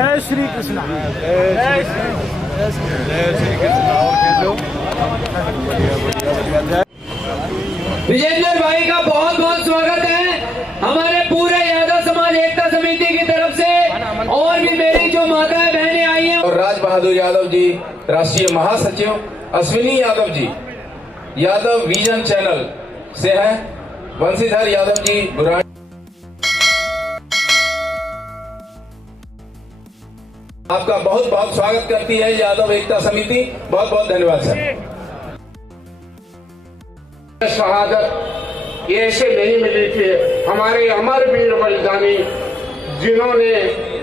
जय श्री कृष्ण। जय श्री कृष्ण। और खेलो विजेंद्र भाई का बहुत बहुत स्वागत है हमारे पूरे यादव समाज एकता समिति की तरफ से, और भी मेरी जो माताएं बहनें आई हैं। और राज बहादुर यादव जी राष्ट्रीय महासचिव, अश्विनी यादव जी यादव विजन चैनल से हैं, वंशीधर यादव जी बुराड़ी। आपका बहुत बहुत स्वागत करती है यादव एकता समिति। बहुत बहुत धन्यवाद सर। शहादत ये ऐसे नहीं मिली थी। हमारे अमर वीर बलिदानी जिन्होंने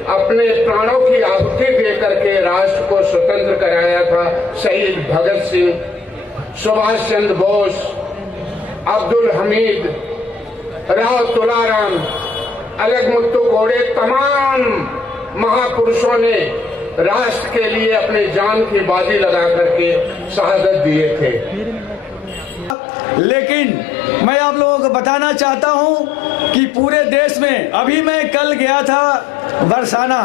अपने प्राणों की आहुति दे करके राष्ट्र को स्वतंत्र कराया था, शहीद भगत सिंह, सुभाष चंद्र बोस, अब्दुल हमीद, राव तुलाराम, अलग मुत्तु घोड़े, तमाम महापुरुषों ने राष्ट्र के लिए अपने जान की बाजी लगा करके शहादत दिए थे। लेकिन मैं आप लोगों को बताना चाहता हूं कि पूरे देश में, अभी मैं कल गया था बरसाना,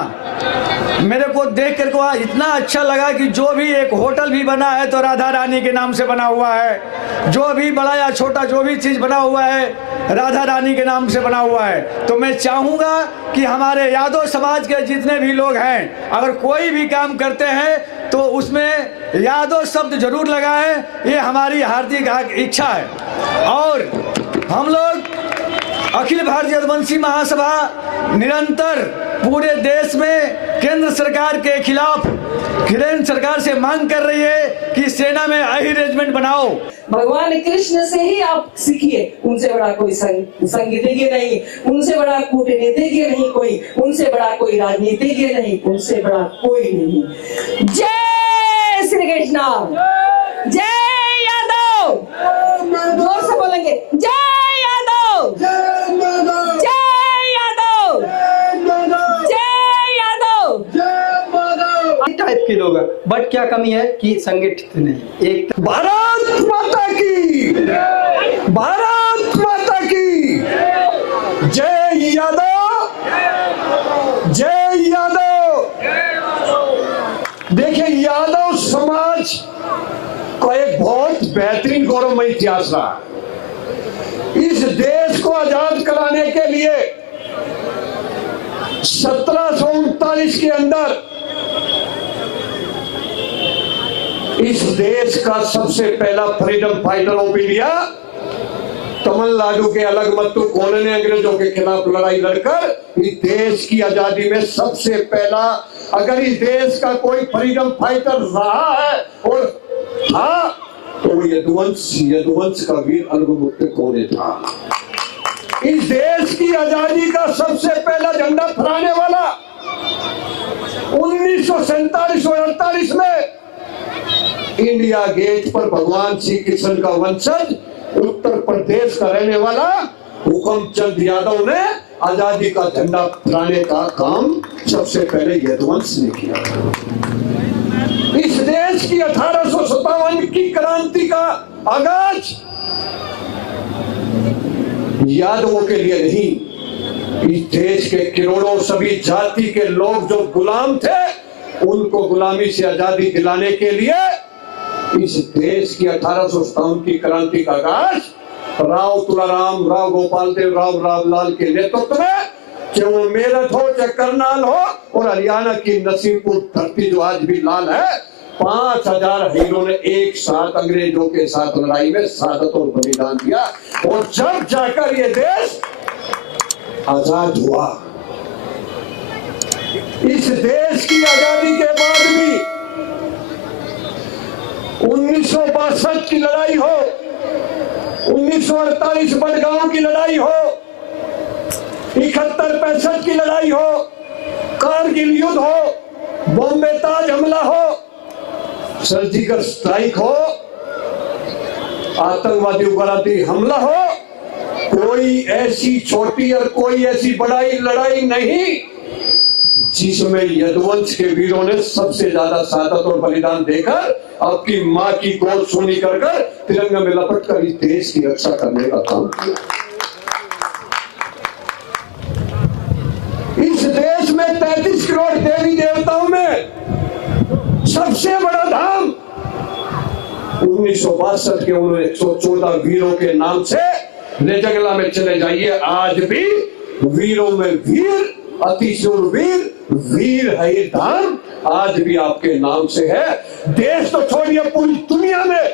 मेरे को देख कर को इतना अच्छा लगा कि जो भी एक होटल भी बना है तो राधा रानी के नाम से बना हुआ है। जो भी बड़ा या छोटा जो भी चीज बना हुआ है राधा रानी के नाम से बना हुआ है। तो मैं चाहूंगा कि हमारे यादव समाज के जितने भी लोग हैं, अगर कोई भी काम करते हैं तो उसमें यादव शब्द जरूर लगाएं। ये हमारी हार्दिक इच्छा है। और हम लोग अखिल भारतीय यदुवंशी महासभा निरंतर पूरे देश में केंद्र सरकार के खिलाफ केंद्र सरकार से मांग कर रही है कि सेना में आई रेजिमेंट बनाओ। भगवान कृष्ण से ही आप सीखिए, उनसे बड़ा कोई संगीतज्ञ नहीं, उनसे बड़ा कूटनीतिज्ञ नहीं कोई, उनसे बड़ा कोई राजनीतिज्ञ नहीं, उनसे बड़ा कोई नहीं। जय श्री कृष्ण, जय यादव, जोर से बोलेंगे जय यादव, जय यादव, जय यादव। टाइप के लोग, बट क्या कमी है कि संगठित नहीं। एक भारत माता की, भारत माता की जय यादव, जय यादव। देखिए, यादव समाज का एक बहुत बेहतरीन गौरवमय इतिहास रहा। इस देश को आजाद कराने के लिए 1739 के अंदर इस देश का सबसे पहला freedom fighter of India Tamil Nadu के अलगमत्तु कोल ने अंग्रेजों के खिलाफ लड़ाई लड़कर इस देश की आजादी में सबसे पहला, अगर इस देश का कोई फ्रीडम फाइटर रहा है और था तो वो यदुवंश का वीर अलगमत्तु कोल था। इस देश की आजादी का सबसे पहला झंडा फहराने वाला 1947 और 48 में इंडिया गेट पर भगवान श्री कृष्ण का वंशज, उत्तर प्रदेश का रहने वाला हुकमचंद यादव ने आजादी का झंडा फहराने का काम सबसे पहले यदुवंश ने किया। इस देश की 1857 की क्रांति का आगाज यादवों के लिए नहीं, इस देश के करोड़ों सभी जाति के लोग जो गुलाम थे उनको गुलामी से आजादी दिलाने के लिए इस देश की 1857 की क्रांति का आगाज राव तुलाराम, राव गोपाल देव, राव रामलाल के नेतृत्व में, चाहे वो मेरठ हो, चाहे करनाल हो, और हरियाणा की नसीबपुर धरती जो आज भी लाल है, 5000 हीरों ने एक साथ अंग्रेजों के साथ लड़ाई में शहादत और बलिदान दिया। और जब जाकर ये देश आजाद हुआ, इस देश की आजादी के बाद भी 1962 की लड़ाई हो, 1948 बड़गांव की लड़ाई हो, 71-65 की लड़ाई हो, कारगिल युद्ध हो, बॉम्बे ताज हमला हो, सर्जिकल स्ट्राइक हो, आतंकवादी उग्रवादी हमला हो, कोई ऐसी छोटी और कोई ऐसी बड़ी लड़ाई नहीं जिसमें यदुवंश के वीरों ने सबसे ज्यादा शहादत और बलिदान देकर आपकी मां की गोद सोनी कर तिरंगा में लपट कर इस देश की रक्षा करने का काम किया। इस देश में 33 करोड़ देवी देवता सबसे बड़ा धाम 1962 के उन 114 वीरों के नाम से रेजगला में चले जाइए। आज भी वीरों में वीर, अतिशूरवीर, वीर है ये धाम, आज भी आपके नाम से है। देश तो छोड़िए, पूरी दुनिया में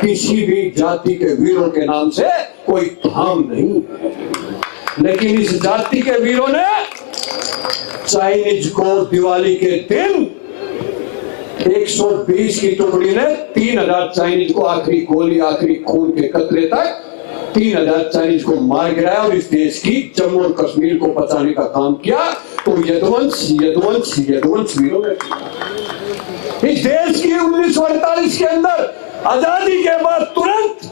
किसी भी जाति के वीरों के नाम से कोई धाम नहीं है। लेकिन इस जाति के वीरों ने चाइनीज को दिवाली के दिन 120 की टुकड़ी ने 3000 चाइनीज को, आखिरी गोली, आखिरी खून के कतरे तक 3000 चाइनीज को मार गिराया और इस देश की जम्मू और कश्मीर को बचाने का काम किया। तो यदुवंश यदुवंश यदुवंश वीरों ने इस देश की 1948 के अंदर आजादी के बाद तुरंत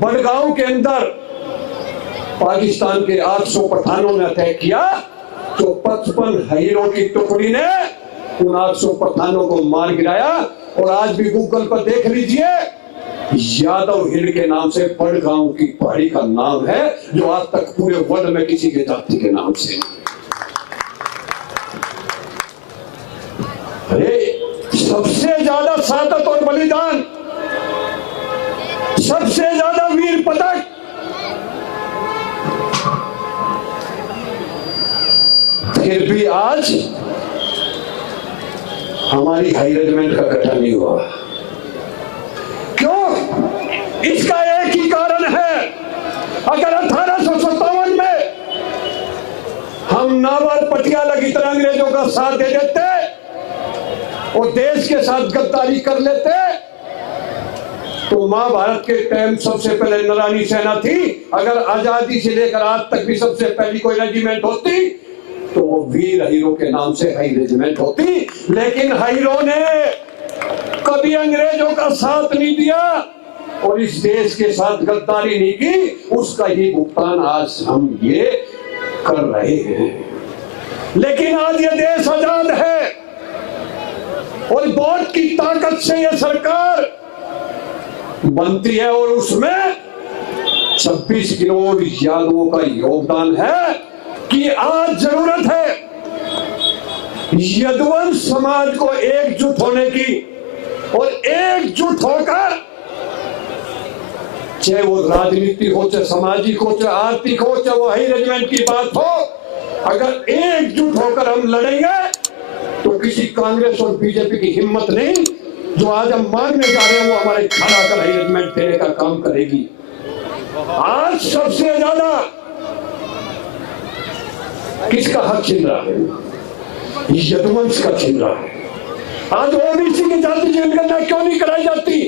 बड़गांव के अंदर पाकिस्तान के 800 पठानों ने अटैक किया। तो 55 हीरों की टुकड़ी ने उन 800 पठानों को मार गिराया। और आज भी गूगल पर देख लीजिए, यादव हिल के नाम से बड़गांव की पहाड़ी का नाम है, जो आज तक पूरे वर्ल्ड में किसी के जाति के नाम से। अरे सबसे ज्यादा शहादत और बलिदान, सबसे ज्यादा वीर पदक फिर भी आज हमारी हाई रेजिमेंट का गठन नहीं हुआ। क्यों? इसका एक ही कारण है। अगर 1857 में हम नावल पटियाला की तरह अंग्रेजों का साथ दे देते और देश के साथ गद्दारी कर लेते, तो महाभारत के टाइम सबसे पहले नरानी सेना थी। अगर आजादी से लेकर आज तक भी सबसे पहली कोई रेजिमेंट होती तो वो वीर हीरो के नाम से हाई रेजिमेंट होती। लेकिन हीरो ने कभी अंग्रेजों का साथ नहीं दिया और इस देश के साथ गद्दारी नहीं की। उसका ही भुगतान आज हम ये कर रहे हैं। लेकिन आज ये देश आजाद है और वोट की ताकत से ये सरकार बनती है और उसमें 26 करोड़ यादवों का योगदान है कि आज जरूरत है यदुवंश समाज को एकजुट होने की और एकजुट होकर, चाहे वो राजनीति हो, चाहे सामाजिक हो, चाहे आर्थिक हो, चाहे वो हाई रेजिमेंट की बात हो, अगर एकजुट होकर हम लड़ेंगे तो किसी कांग्रेस और बीजेपी की हिम्मत नहीं, जो आज हम मांगने जा रहे हैं वो हमारे खड़ा कर हाई रेजिमेंट देने का काम करेगी। आज सबसे ज्यादा किसका हक छीन रहा है? यदुवंश का छीन रहा है। आज ओबीसी की जाति जनगणना क्यों नहीं कराई जाती?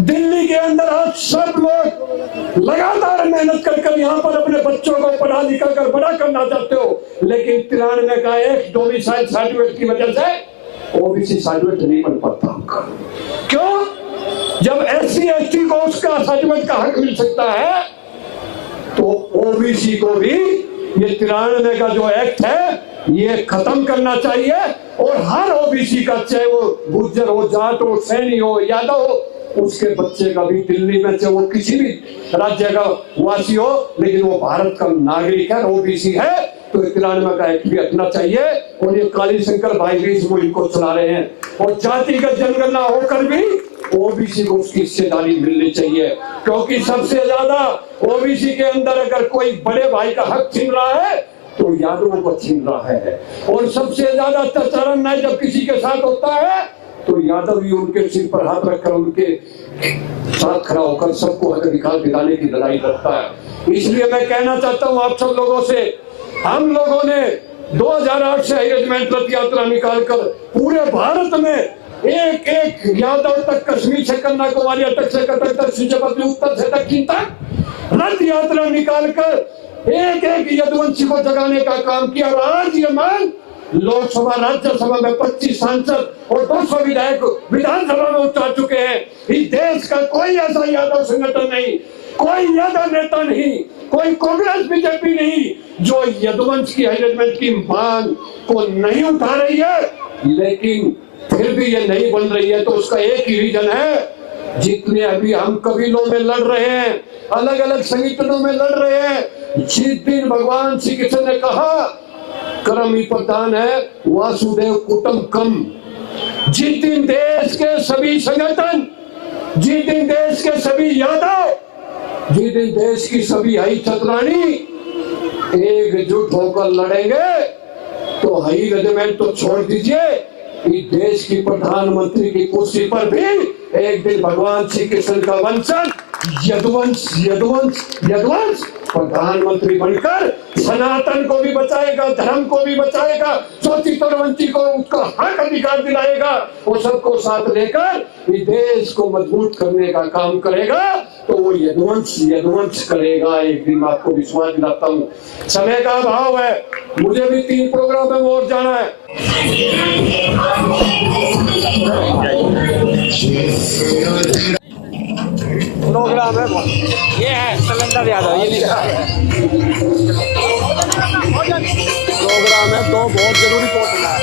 दिल्ली के अंदर आज सब लोग लगातार मेहनत कर यहाँ पर अपने बच्चों को पढ़ा लिखा कर बड़ा करना चाहते हो, लेकिन 93 का एक डोमिसाइल सर्टिफिकेट की वजह से ओबीसी सर्टिफिकेट नहीं बन पाता। क्यों? जब SC ST को उसका सर्टिफिकेट का हक मिल सकता है तो ओबीसी को भी ये 93 का जो एक्ट है ये खत्म करना चाहिए। और हर ओबीसी का, चाहे वो गुर्जर हो, जाट हो, सैनी हो, यादव हो, उसके बच्चे का भी दिल्ली में, चाहे वो किसी भी राज्य का वासी हो, लेकिन वो भारत का नागरिक है, ओबीसी है, तो 93 का एक्ट भी हटना चाहिए। और ये काली शंकर भाई भी इस मुहिम को चला रहे हैं। और जातिगत जनगणना होकर भी ओबीसी को उसकी हिस्सेदारी मिलनी चाहिए, क्योंकि सबसे ज्यादा ओबीसी के अंदर अगर कोई बड़े भाई का हक छीन रहा है तो यादवों को छीन रहा है। और सबसे ज्यादा अत्याचार अन्याय जब किसी के साथ होता है तो यादव ही उनके सिर पर हाथ रखकर उनके साथ खड़ा होकर सबको हक अधिकार दिलाने की लड़ाई लड़ता है। इसलिए मैं कहना चाहता हूं आप सब लोगों से, हम लोगों ने 2008 से रेजिमेंट रथ यात्रा निकालकर पूरे भारत में एक एक यादव तक, कश्मीर से कन्याकुमारी तक से कटक तक, सीमावर्ती उत्तर से दक्षिण तक रथ यात्रा निकालकर एक एक यदुवंशी को जगाने का काम किया। और आज ये मांग लोकसभा राज्यसभा में 25 सांसद और 200 विधायक विधानसभा में उठा चुके हैं। इस देश का कोई ऐसा यादव संगठन नहीं, कोई यादव नेता नहीं, कोई कांग्रेस बीजेपी नहीं जो यदुवंश की रेजिमेंट की मांग को नहीं उठा रही है। लेकिन फिर भी ये नहीं बन रही है तो उसका एक ही रीजन है, जितने अभी हम कबीलों में लड़ रहे हैं, अलग अलग संगठनों में लड़ रहे हैं, जिस दिन भगवान श्री कृष्ण ने कहा कर्म ही प्रधान है, वासुदेव कुटुंबकम, जिस दिन देश के सभी संगठन, जिस दिन देश के सभी यादव, जिस दिन देश की सभी हई चतुरानी एकजुट होकर लड़ेंगे, तो हई रेजिमेंट तो छोड़ दीजिए, इस देश की प्रधानमंत्री की कुर्सी पर भी एक दिन भगवान श्री कृष्ण का वंशज यदुवंश यदुवंश यदुवंश प्रधानमंत्री बनकर सनातन को भी बचाएगा, धर्म को भी बचाएगा, शोषित और वंचित को उसका हक अधिकार दिलाएगा, वो सबको साथ लेकर इस देश को मजबूत करने का काम करेगा। तो वो यदुवंश यदुवंश करेगा, एक दिन आपको विश्वास दिलाता हूँ। समय का अभाव है, मुझे भी 3 प्रोग्राम में और जाना है। प्रोग्राम है ये है सिलेंडर यादव, ये लिखा है प्रोग्राम है तो बहुत जरूरी पहुंचना है।